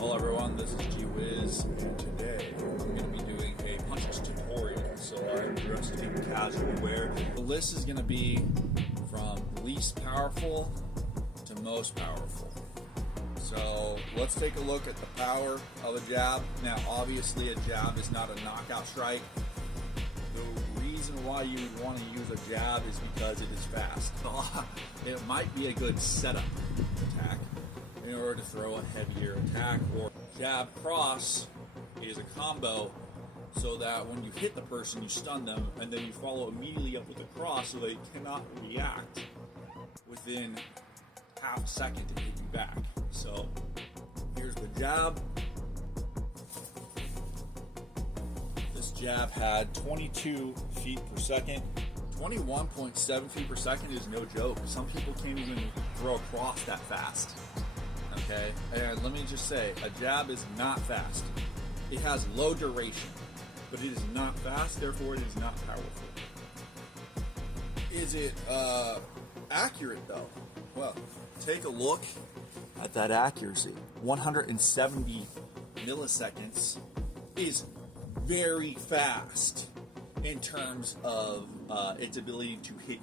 Hello everyone, this is G-Wiz, and today I'm going to be doing a punches tutorial. So I'm dressed in casual wear. The list is going to be from least powerful to most powerful. So let's take a look at the power of a jab. Now obviously a jab is not a knockout strike. The reason why you would want to use a jab is because it is fast. It might be a good setup attack in order to throw a heavier attack, or jab cross is a combo so that when you hit the person you stun them and then you follow immediately up with a cross so they cannot react within half a second to hit you back. So here's the jab. This jab had 22 feet per second. 21.7 feet per second is no joke. Some people can't even throw a cross that fast. Okay, and let me just say, a jab is not fast. It has low duration, but it is not fast, therefore it is not powerful. Is it accurate though? Well, take a look at that accuracy. 170 milliseconds is very fast in terms of its ability to hit